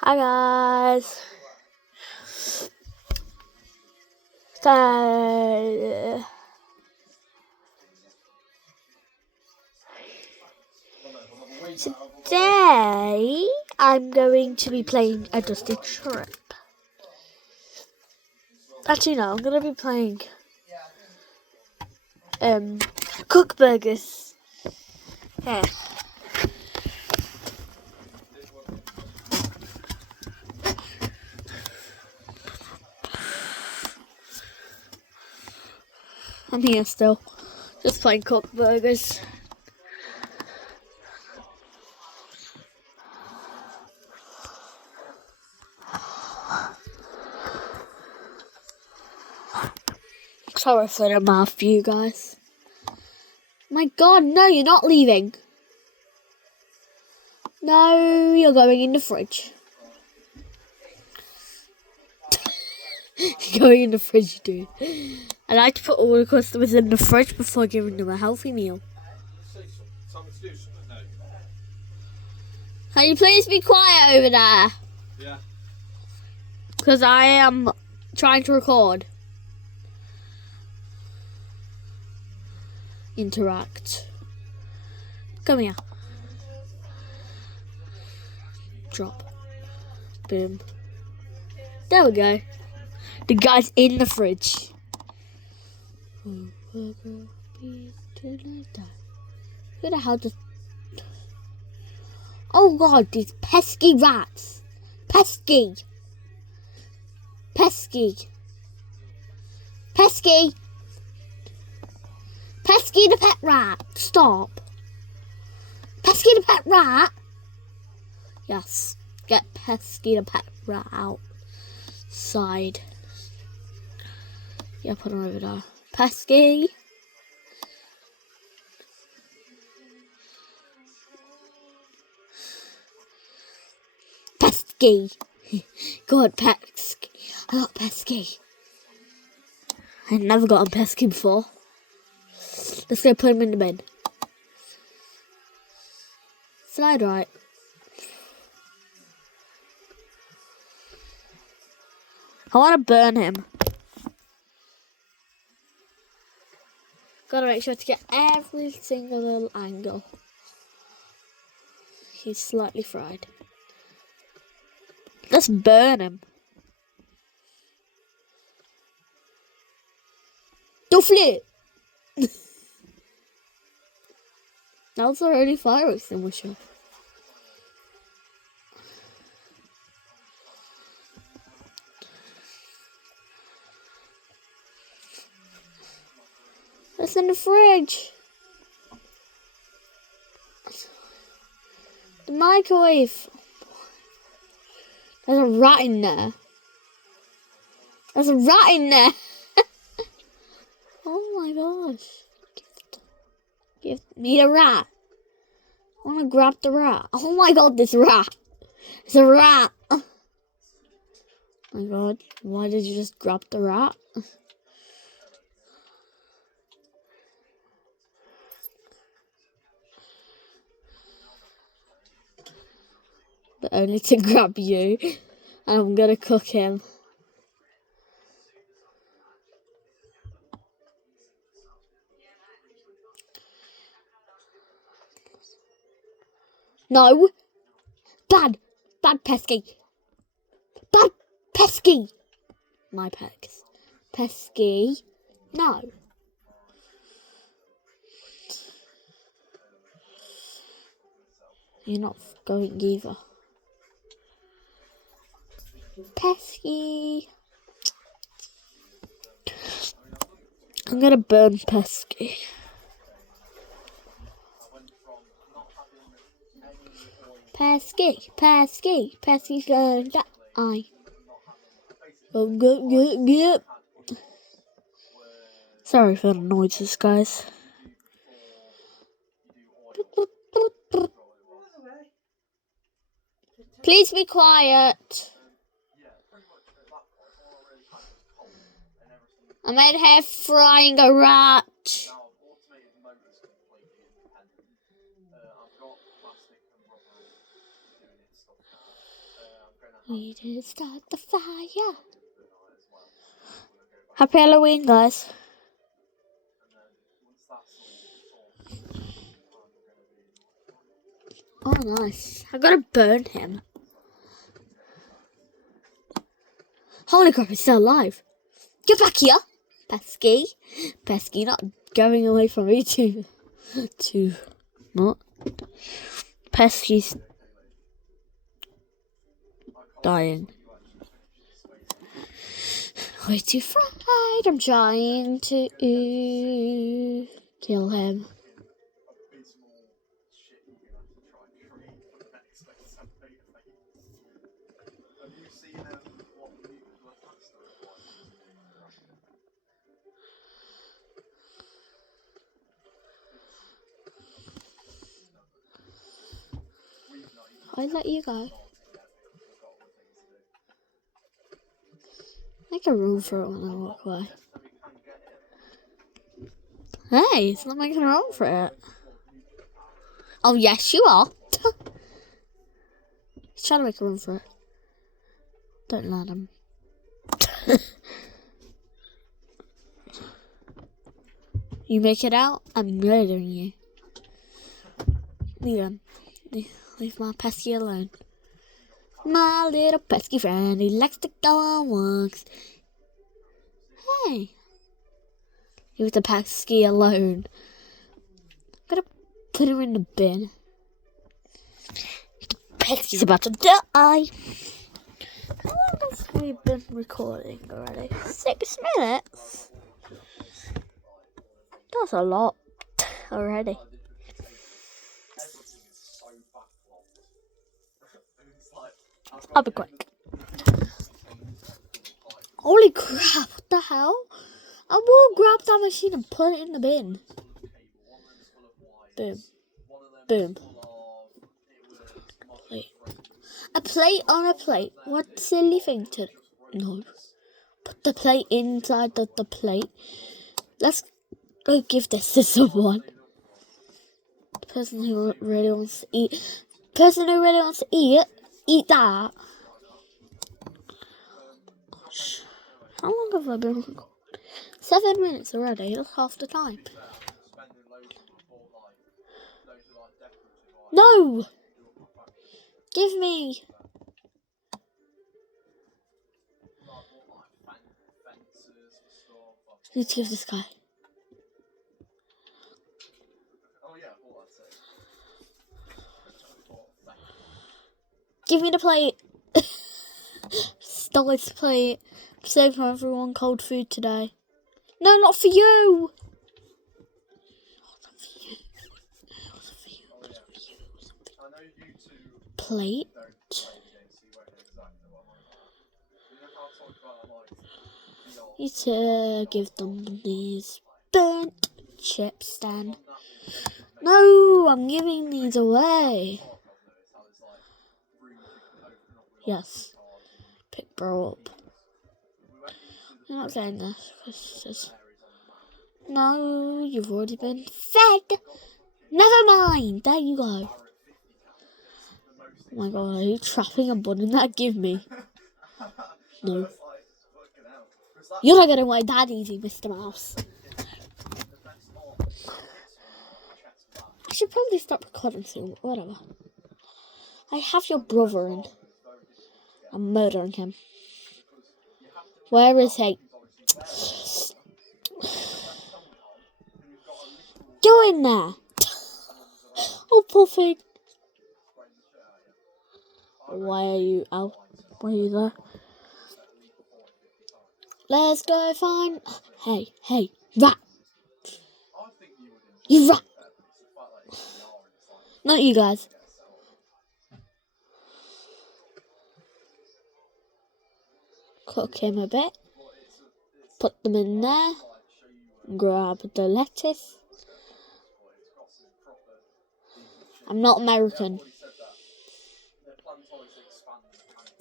Hi guys. So today I'm going to be playing a Dusty Trip. Actually no, I'm gonna be playing Cook Burgers. Here. I'm here still. Just playing Cook Burgers. Sorry for the mouth for you guys. My god, no, you're not leaving. No, you're going in the fridge. You're going in the fridge, dude. I like to put all the customers in the fridge before giving them a healthy meal. Can you please be quiet over there? Yeah. Because I am trying to record. Interact. Come here. Drop. Boom. There we go. The guy's in the fridge. Who the hell does... Oh god, these pesky rats. Pesky. Pesky. Pesky. Pesky the pet rat. Stop. Pesky the pet rat. Yes. Get Pesky the pet rat outside. Yeah, put him over there. Pesky. Pesky. God, Pesky. I got Pesky. I've never gotten Pesky before. Let's go put him in the bin. Slide right. I want to burn him. Gotta make sure to get every single little angle. He's slightly fried. Let's burn him. Don't flip! That was already fire extinguisher. It's in the fridge. The microwave. There's a rat in there. There's a rat in there. Oh my gosh. Give me the rat. I want to grab the rat. Oh my god, this rat. It's a rat. Oh my god, why did you just grab the rat? But only to grab you. And I'm gonna cook him. No. Bad. Bad pesky. Bad pesky. My pecs. Pesky. No. You're not going either. Pesky. I'm gonna burn Pesky. Pesky. Pesky. Pesky's gonna die. Oh, good. Sorry for the noises, guys. Please be quiet. I'm out here frying a rat. We did start the fire. Happy Halloween, guys. Oh, nice. I gotta burn him. Holy crap, he's still alive. Get back here, Pesky. Pesky, not going away from me too. What? Pesky's dying. Way too fried. I'm trying to kill him. I let you go. Make a room for it when I walk away. Hey, it's not making a room for it. Oh, yes, you are. He's trying to make a room for it. Don't let him. You make it out, I'm murdering you. Leave him. Leave my pesky alone. My little pesky friend, he likes to go on walks. Hey. Leave the pesky alone. I'm gonna put him in the bin. The pesky's about to die. How long have we been recording already? 6 minutes? That's a lot already. I'll be quick. Holy crap, what the hell? I will grab that machine and put it in the bin. Boom. Boom. Wait. A plate on a plate. What silly thing to... No. Put the plate inside the plate. Let's go give this to someone. The person who really wants to eat. Person who really wants to eat that. Gosh. How long have I been recording? 7 minutes already. That's half the time. No! Give me. I need to give this guy. Give me the plate. Stole his plate. Save for everyone cold food today. No, not for you. Plate. Need to give them these burnt chips then. No, I'm giving these away. Yes. Pick bro up. I'm not saying this because no, you've already been fed. Never mind. There you go. Oh my god, are you trapping a bun in that? Give me. No. You're not getting away that easy, Mr. Mouse. I should probably stop recording soon, but whatever. I have your brother and I'm murdering him. Where is he? Go in there. Oh, poor thing. Why are you out? Why are you there? Let's go find... Hey, rat. You rat. Not you guys. Cook him a bit. Put them in there. Grab the lettuce. I'm not American.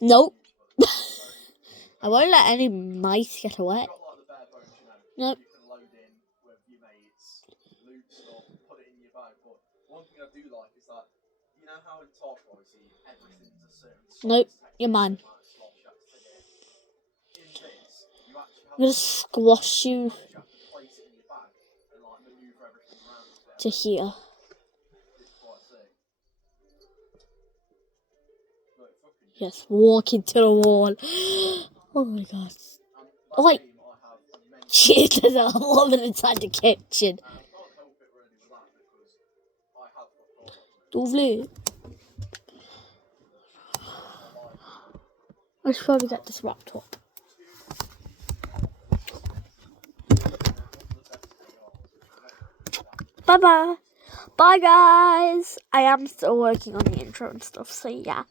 Nope. I won't let any mice get away. Nope. Nope, you're mine. I'm gonna squash you to here. Yes, walk into the wall. Oh my god. Oh wait. Shit, there's a woman inside the kitchen. Lovely. I should probably get this wrapped up. Bye bye. Bye guys. I am still working on the intro and stuff, so yeah.